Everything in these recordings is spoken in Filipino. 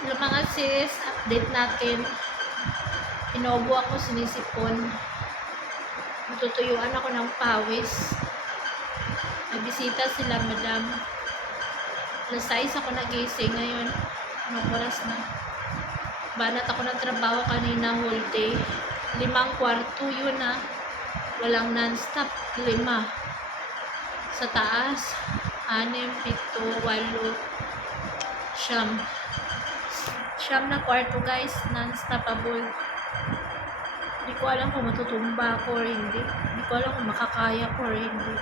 Hello mga sis, update natin. Inobo ako, sinisipon. Matutuyuan ako ng pawis. May bisita sila, madam. Alas 6 ako nagising ngayon. Anong oras na? Banat ako ng trabaho kanina, whole day. 5 kwarto, yun na. Walang non-stop, 5. Sa taas, 6, 7, 8, 9. Siyam na kwarto guys, non-stoppable. Hindi ko alam kung matutumba ako or hindi. Hindi ko alam kung makakaya ko or hindi.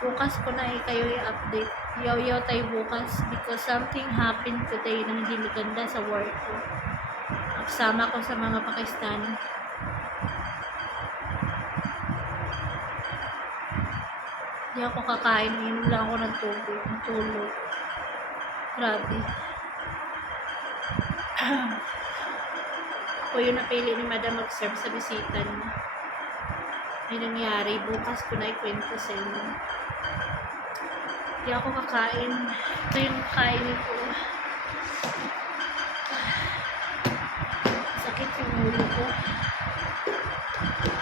Bukas ko na kayo i-update. Yaw-yaw tayo bukas because something happened today na hindi maganda sa work ko. Kasama ko sa mga Pakistani. Hindi ako kakain. Inom lang ako ng tubig. Tulog. Grabe. Ako yung napili ni Madam mag-serve sa bisita niya. May nangyari. Bukas ko na ikwento sa inyo. Hindi ako kakain. Ito yung kainin ko. Sakit yung ulo ko.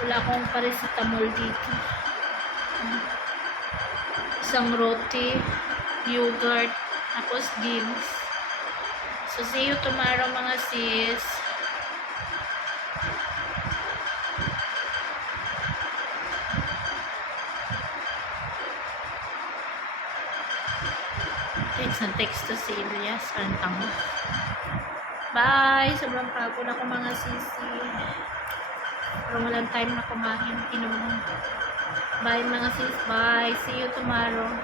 Wala akong paracetamol dito. Isang roti, yogurt, tapos beans. So, see you tomorrow mga sis. Text to si Elias. Pantang mo. Bye! Sobrang pagod ako mga sisi. Pero walang time na kumain. Inom. Bye mga sis. Bye. See you tomorrow.